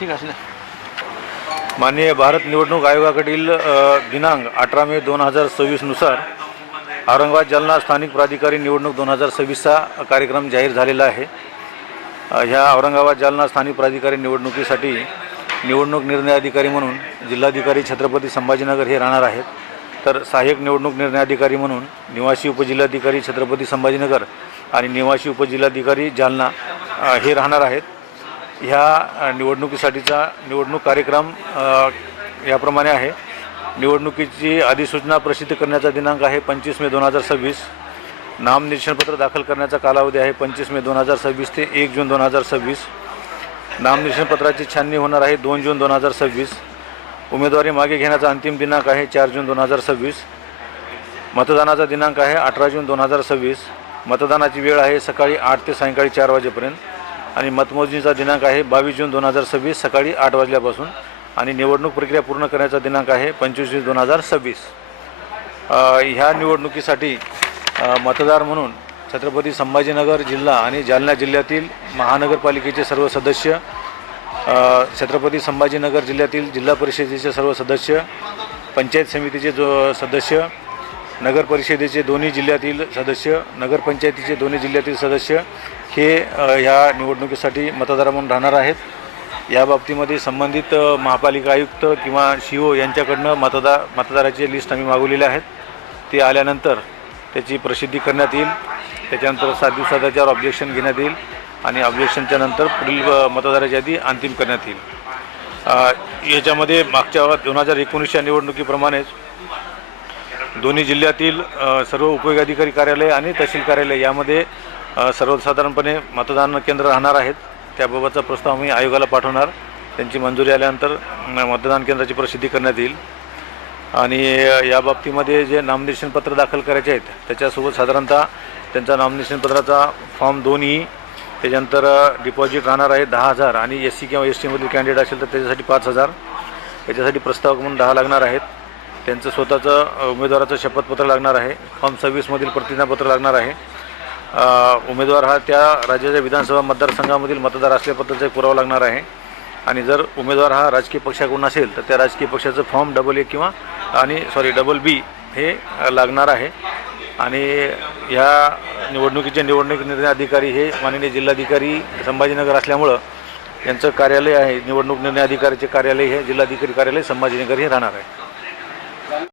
ठीक आहे. माननीय भारत निवडणूक आयोगाकडील दिनांक 18 मे 2026 नुसार औरंगाबाद जालना स्थानिक प्राधिकारी निवडणूक 2026चा कार्यक्रम जाहीर झालेला आहे। ह्या औरंगाबाद जालना स्थानिक प्राधिकारी निवडणुकीसाठी निवडणूक निर्णय अधिकारी म्हणून जिल्हाधिकारी छत्रपती संभाजीनगर हे राहणार आहेत, तर सहाय्यक निवडणूक निर्णय अधिकारी म्हणून निवासी उपजिल्हाधिकारी छत्रपती संभाजीनगर आणि निवासी उपजिल्हाधिकारी जालना हे राहणार आहेत। ह्या निवडणुकीसाठीचा निवडणूक कार्यक्रम याप्रमाणे आहे। निवडणुकीची अधिसूचना प्रसिद्ध करण्याचा दिनांक आहे 25 मे 2026। नामनिर्देशनपत्र दाखल करण्याचा कालावधी आहे 25 मे 2026 ते 1 जून 2026। नामनिर्देशनपत्राची छाननी होणार आहे 2 जून 2026। उमेदवारी मागे घेण्याचा अंतिम दिनांक आहे 4 जून 2026। मतदानाचा दिनांक आहे 18 जून 2026। मतदानाची वेळ आहे सकाळी 8 ते सायंकाळी 4 वाजेपर्यंत आणि मतमोजणीचा दिनांक आहे 22 जून 2026 सकाळी 8 वाजल्यापासून आणि निवडणूक प्रक्रिया पूर्ण करण्याचा दिनांक आहे 25 जून 2026। ह्या निवडणुकीसाठी मतदार म्हणून छत्रपती संभाजीनगर जिल्हा आणि जालना जिल्ह्यातील महानगरपालिकेचे सर्व सदस्य, छत्रपती संभाजीनगर जिल्ह्यातील जिल्हा परिषदेचे सर्व सदस्य, पंचायत समितीचे सदस्य, नगर परिषदेचे दोन्ही जिल्ह्यातील सदस्य, नगरपंचायतीचे दोन्ही जिल्ह्यातील सदस्य हे ह्या निवडणुकीसाठी मतदार म्हणून राहणार आहेत। या बाबतीमध्ये संबंधित महापालिका आयुक्त किंवा CO यांच्याकडनं मतदाराची लिस्ट आम्ही मागवलेली आहेत। ते आल्यानंतर त्याची प्रसिद्धी करण्यात येईल। त्याच्यानंतर 7 दिवसात त्याच्यावर ऑब्जेक्शन घेण्यात येईल आणि ऑब्जेक्शनच्या नंतर पुढील मतदाराची यादी अंतिम करण्यात येईल। याच्यामध्ये मागच्या 2019च्या निवडणुकीप्रमाणेच दोन्ही जिल्ह्यातील सर्व उपविभागाधिकारी कार्यालय आणि तहसील कार्यालय यामध्ये सर्वसाधारणपणे मतदान केंद्र राहणार आहेत। त्याबाबतचा प्रस्ताव आम्ही आयोगाला पाठवणार। त्यांची मंजुरी आल्यानंतर मतदान केंद्राची प्रसिद्धी करण्यात येईल आणि या बाबतीमध्ये जे नामनिर्देशनपत्र दाखल करायचे आहेत त्याच्यासोबत साधारणतः त्यांचा नामनिर्देशनपत्राचा फॉर्म 2E, त्याच्यानंतर डिपॉझिट राहणार आहे 10,000 आणि SC किंवा ST मधील कॅन्डिडेट असेल तर त्याच्यासाठी 5,000, याच्यासाठी प्रस्तावक म्हणून 10 लागणार आहेत। त्यांचं स्वतःचं उमेदवाराचं शपथपत्र लागणार आहे। फॉर्म 26 मधील प्रतिज्ञापत्र लागणार आहे। उमेदवार हा त्या राज्याच्या विधानसभा मतदारसंघामधील मतदार असल्याबद्दलचा एक पुरावा लागणार आहे आणि जर उमेदवार हा राजकीय पक्षाकडून असेल तर त्या राजकीय पक्षाचं फॉर्म AA किंवा BB हे लागणार आहे। आणि ह्या निवडणुकीचे निवडणूक निर्णय अधिकारी हे माननीय जिल्हाधिकारी संभाजीनगर असल्यामुळं यांचं कार्यालय आहे, निवडणूक निर्णय अधिकाऱ्याचे कार्यालय हे जिल्हाधिकारी कार्यालय संभाजीनगर हे राहणार आहे।